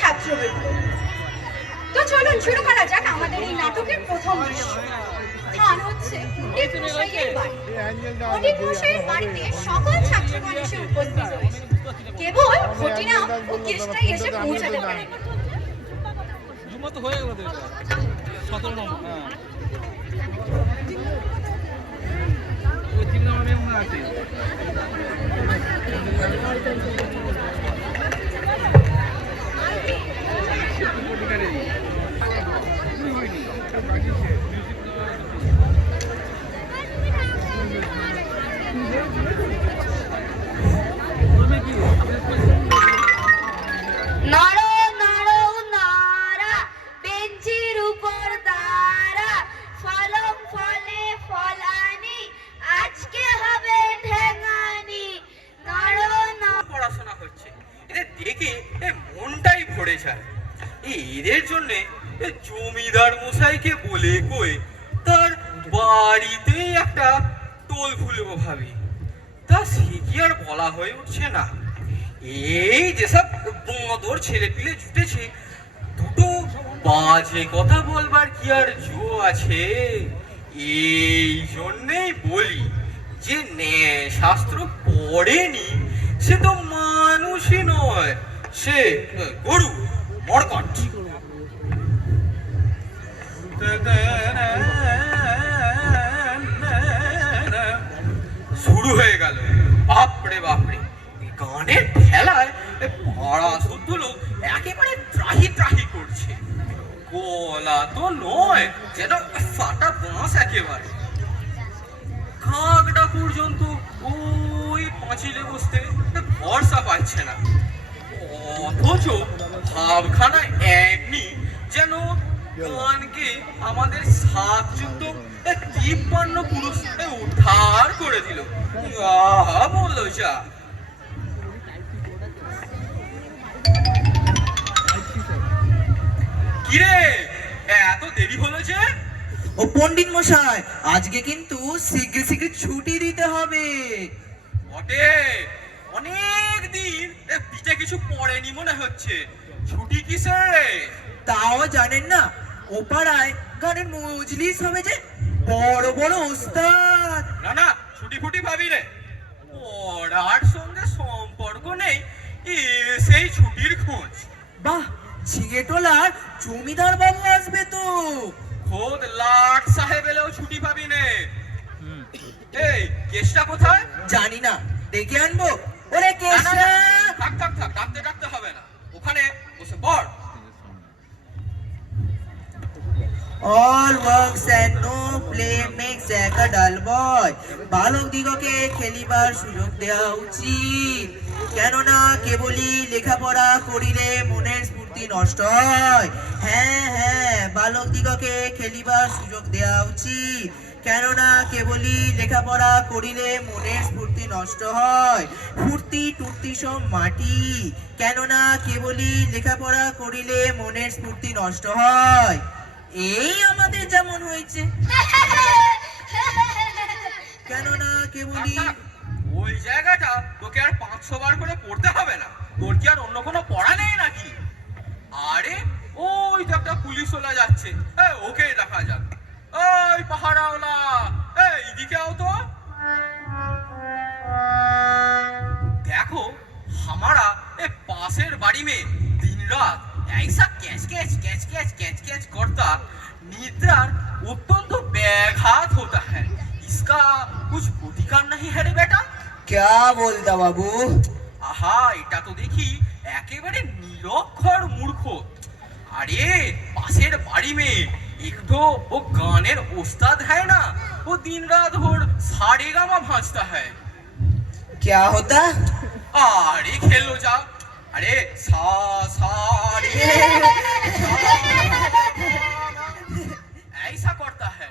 ছাত্র বিপ্লব। তো চলুন শুরু করা যাক আমাদের এই নাটকের প্রথম দৃশ্য। স্থান হচ্ছে পণ্ডিত মশাইয়ের বাড়ি। পণ্ডিত মশাইয়ের বাড়িতে সকল ছাত্রগণ এসে উপস্থিত হয়েছে, কেবল ঘটিনা ও কেষ্টাই এসে পৌঁছাতে পারে। হয়ে গেল 17 নম্বর। ওই 3 নম্বরে মনে আছে। এদের জন্য জমিদার মশাইকে বলে কয়ে তার বাড়িতে একটা টোল খুলবো ভাবি, তা সে কি আর বলা হয়ে উঠছে না। এই যেসব বদর ছেলে পিলে জুটেছে, দুটো বাজে কথা বলবার কি আর জো আছে। এই জন্যেই বলি যে ন্যায় শাস্ত্র পড়েনি সে তো মানুষই নয়, সে গরু মরকট। শুরু হয়ে গেল বাপরে বাপরে গানের ঠেলায় পাড়া শুদ্ধ লোক একেবারে ত্রাহি ত্রাহি করছে। গলা তো নয়, যেন ফাটা বাঁশ একেবারে। কাকটা পর্যন্ত ওই পাঁচিলে বসতে ভরসা পাচ্ছে না, অথচ ভাবখানা এমনি যেন গানকে আমাদের 753 পুরুষ উদ্ধার করে দিল। বললো যা কিরে এত দেরি হলো যে? ও পণ্ডিত মশাই, আজকে কিন্তু শীঘ্র শীঘ্র ছুটি দিতে হবে। বটে, অনেক দিন পিঠে কিছু পড়েনি মনে হচ্ছে। ছুটি কিসে? তাও জানেন না, ও পাড়ায় গানের মজলিস হবে যে, বড় বড় ওস্তাদ। না না, ছুটি ফুটি ভাবি রে, পড়ার সঙ্গে সম্পর্ক নেই সেই ছুটির খোঁজ। বাহ, ঝিঙেটোলার জমিদার বাবু আসবে তো। খোদ লাট সাহেব এলেও ছুটি পাবি নে। এই কেসটা কোথায়? জানি না, ডেকে আনবো। ওরে কেসটা! থাক থাক থাক, ডাকতে ডাকতে হবে না, ওখানে বসে পড়। All works and no play makes a dull boy. বালক দিগকে খেলিবার সুযোগ দেওয়া উচিত, কেননা কেবলই লেখাপড়া করিলে মনের স্ফূর্তি নষ্ট হয়। হ্যাঁ হ্যাঁ, বালক দিগকে খেলিবার সুযোগ দেওয়া উচিত, কেননা কেবলই লেখাপড়া করিলে মনের স্ফূর্তি নষ্ট হয়। ফুর্তি টুর্তি সব মাটি, কেননা কেবলই লেখাপড়া করিলে মনের স্ফূর্তি নষ্ট হয়। এই আমাদের যেমন হয়েছে, কেননা কেবলই ওই জায়গাটা তোকে আর 500 বার করে পড়তে হবে না। তোর কি আর অন্য কোনো পড়া নেই নাকি? আরে ওই তো একটা পুলিশ ওলা যাচ্ছে, ওকে দেখা যাক। ওই পাহাড়াওয়ালা, এইদিকে আও তো। দেখো हमारा पासेर बाड़ी में दिन रात ऐसा catch catch catch catch catch catch करता निद्रार अत्यंत व्याघात होता है। इसका कुछ प्रतिकार नहीं है रे बेटा? क्या बोलता बाबू? आहा, এটা তো দেখি একেবারে নিরক্ষর মূর্খ। अरे पासेर बाड़ी में एक तो वो गानेर उस्ताद है ना, वो दिन रात भर सारेगामा भांजता है। क्या होता? अरे खेलो जा। अरे सा सा रे ऐसा करता है।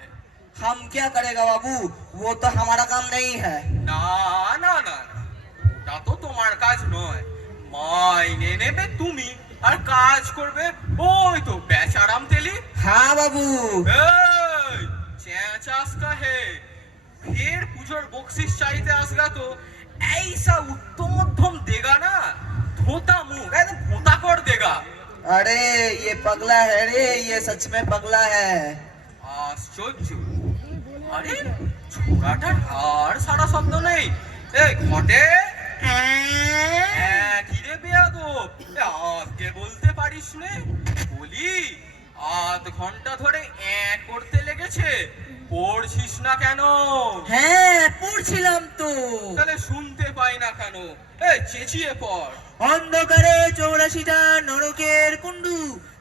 हम क्या करेगा बाबू, वो तो हमारा काम नहीं है। না না না না, ওটা তো তোমার কাজ নয়। মাইনে নেবে তুমি আর কাজ করবে ওই তো বেচারাম তেলি। हाँ बाबू। এই চেঁচাস কাহে? ফের পুজোর বকশিস চাইতে আসগা তো ऐसा उत्तम मध्यम देगा ना, धोता मुंह एकदम धोता कर देगा। अरे ये पगला है रे, ये सच में पगला है। আশ্চর্য, আরে ছোড়াটার আর সারা শব্দ নেই। এই ঘটে, হ্যাঁ কি রে বেয়াদব, আজকে বলতে পারিস নে? বলি আধ ঘন্টা ধরে করতে লেগেছে, পড়ছিস না কেন? হ্যাঁ পড়ছিলাম তো। তাহলে শুনতে পাই না কেন? এই চেঁচিয়ে পড়। অন্ধকারে 84টা নরকের কুণ্ডু,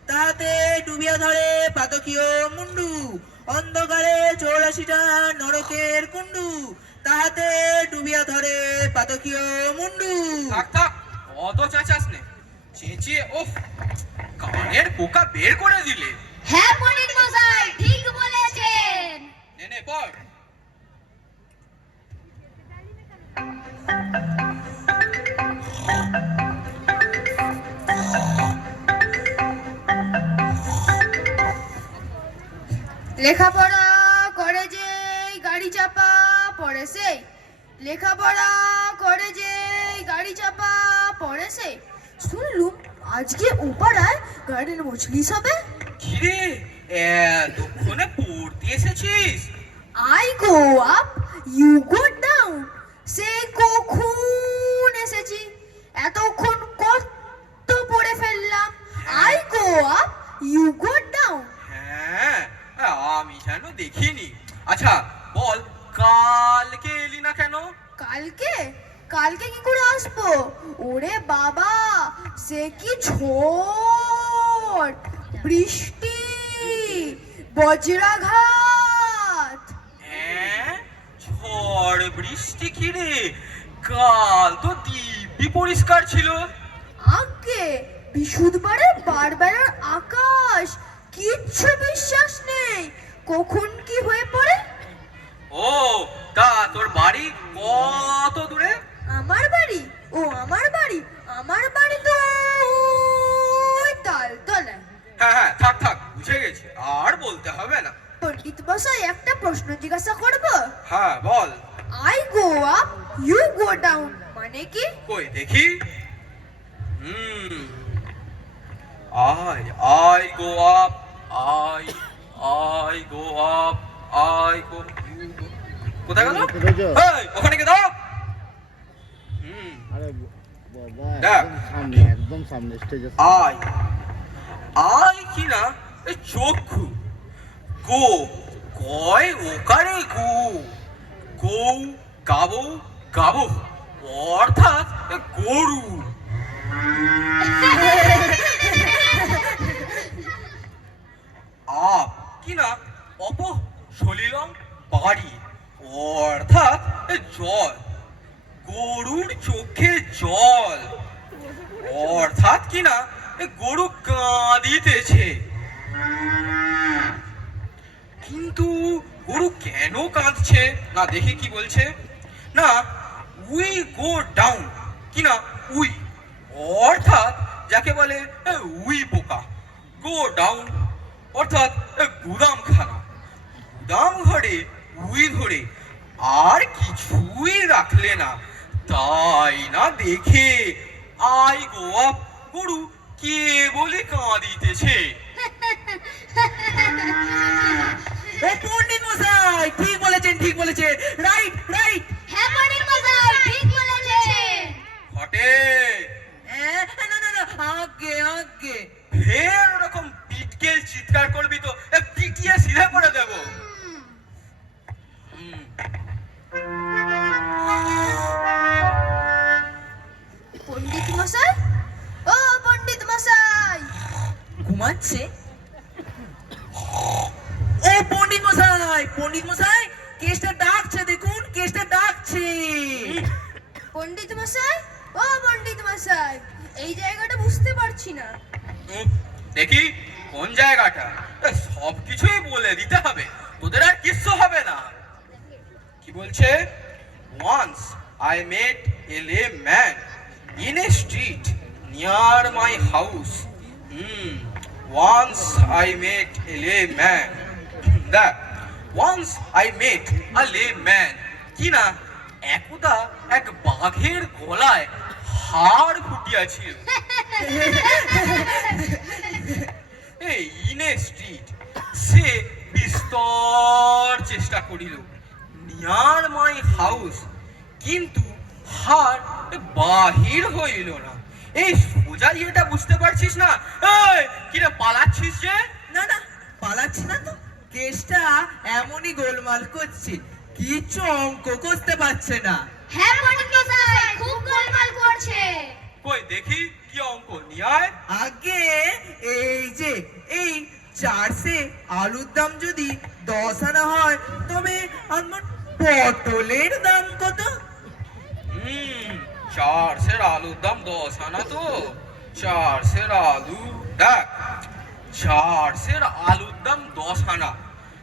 তাহাতে ডুবিয়া ধরে পাতকীয় মুন্ডু। অন্ধকারে 84টা নরকের কুণ্ডু, তাহাতে ডুবিয়া ধরে পাতকীয় মুন্ডু। থাক থাক, অত চেঁচাস নে, চেঁচিয়ে ওফ কানের পোকা বের করে দিলে। হ্যাঁ পণ্ডিত মশাই, ঠিক বলেছেন। নে নে পড়। লেখাপড়া করে যে গাড়ি চাপা পড়ে সেই, লেখাপড়া করে যে গাড়ি চাপা পড়ে সেই। শুনলুম আজকে ওপাড়ায় গাড়ির মজলিস হবে। কিরে এতক্ষণে পড়তে এসেছিস? I go up, you go down. সে কখন এসেছি, এতক্ষণ কত পড়ে ফেললাম। I go up, you go down. হ্যাঁ আমি যেন দেখিনি। আচ্ছা বল, কালকে এলি না কেন? কালকে কালকে কি করে আসবো? ওরে বাবা, সে কি ঝড় বৃষ্টি বজ্রাঘাত। হ্যাঁ ঝড় বৃষ্টি কিরে, কাল তো দিব্যি পরিষ্কার ছিল। আগে বিশুদ্ধবারে বারবেলার আকাশ, কিচ্ছু বিশ্বাস নেই কখন কি হয়ে পড়ে। ও তা তোর বাড়ি কত দূরে? আমার বাড়ি? ও আমার বাড়ি, আমার বাড়ি তো ওই তালতলায়। হ্যাঁ হ্যাঁ থাক থাক, বুঝে গেছি, আর বলতে হবে না। পণ্ডিত মশাই একটা প্রশ্ন জিজ্ঞাসা করব? হ্যাঁ বল। I go up, you go down মানে কি? কই দেখি। I go up, I go up, I go. কোথায় গেল? এই ওখানে কে দাও। আরে দেখ। সামনে, একদম সামনে স্টেজে। আই কি না চক্ষু। গো কয় ওকারে গো, গৌ গাবো গাবো অর্থাৎ গরু। আপ কি না অপ সলিলং বাড়ি অর্থাৎ জল, গরুর চোখে জল অর্থাৎ কি না গরু কাঁদিতেছে। কিন্তু গরু কেন কাঁদছে না, দেখি কি বলছে না। উই গো ডাউন কি না উই অর্থাৎ যাকে বলে উই পোকা। গো ডাউন অর্থাৎ গুদাম খানা, গুদাম ঘরে উই ধরে আর কিছুই রাখলে না, তাই না দেখে আই গো আপ গরু কে বলে কাঁদিতেছে। পণ্ডিত মশাই ঠিক বলেছেন, ঠিক বলেছেন, রাইট রাইট। হ্যাঁ পণ্ডিত মশাই, ঠিক বলেছেন। ঘটে না না না, আগে আগে। ফের ওরকম পিটকেল চিৎকার করবি তো পিটিয়ে সিধে করে দেব। পণ্ডিত মশাই, ও পণ্ডিত মশাই। ঘুমাচ্ছে? ও পণ্ডিত মশাই, পণ্ডিত মশাই কেসটা ডাকছে, দেখুন কেসটা ডাকছে। পণ্ডিত মশাই, ও পণ্ডিত মশাই, এই জায়গাটা বুঝতে পারছি না। দেখি কোন জায়গাটা, সব কিছুই বলে দিতে হবে, তোদের আর কিচ্ছু হবে না। কি বলছে? Once I met a lame man in a street near my house. Once I met a lame man. That once I met a lame man. কি না একদা এক বাঘের গলায় হাড় ফুটিয়াছিল। বাহির হইল না। এই সোজা এটা বুঝতে পারছিস না? এই কিরে পালাচ্ছিস যে? না না, পালাচ্ছি না তো, কেসটা এমনই গোলমাল করছে, কিছু অঙ্ক কষতে পারছে না। হ্যাঁ পণ্ডিত মশাই, খুব গোলমাল করছে। কই দেখি কি অঙ্ক নিয়ে আয়। আগে এই যে এই 4 সে আলুর দাম যদি 10 আনা হয়, তবে আমার পটলের দাম কত? 4 সের আলুর দাম 10 আনা তো। 4 সের আলু, দেখ 4 সের আলুর দাম 10 আনা,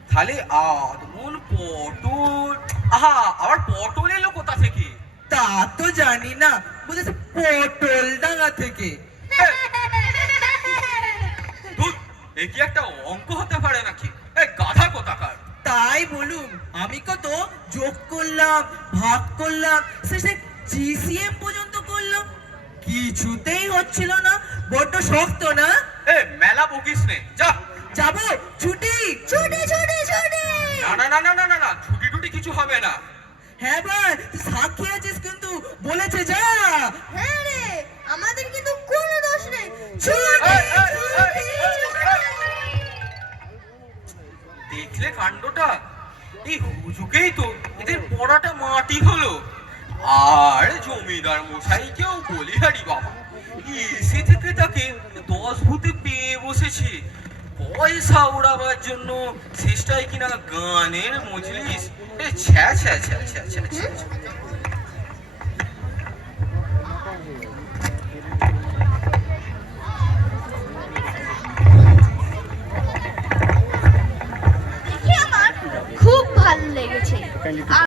তাহলে আদমন পটল, আহা আবার পটল এলো কোথা থেকে? তা তো জানি না, বলেছে পটল ডাঙা থেকে। ধুর, এ কি একটা অঙ্ক হতে পারে নাকি? এ গাধা কোথাকার। তাই বলুন, আমি কত যোগ করলাম, ভাগ করলাম, শেষে জিসিএম পর্যন্ত করলাম, কিছুতেই হচ্ছিল না। বড্ড শক্ত না? এ মেলা বকিস নে, যা। যাবো, ছুটি ছুটি ছুটি ছুটি। না না না না না না না, ছুটি টুটি কিছু হবে না। হ্যাঁ ভাই, তুই সাক্ষী আছিস কিন্তু, বলেছে যা। হ্যাঁ রে, আমাদের কিন্তু কোনো দোষ নেই। ছুটি ছুটি দেখলে কাণ্ডটা? এই হুজুকেই তো এদের পড়াটা মাটি হলো। আর জমিদার মশাইকেও বলি হারি বাবা, এসে থেকে তাকে 10 ভূতে পেয়ে বসেছে। পয়সা উড়াবার জন্য শেষটায় কিনা গানের মজলিস। ছ্যা ছ্যা ছ্যা ছ্যা ছ্যা ছ্যা।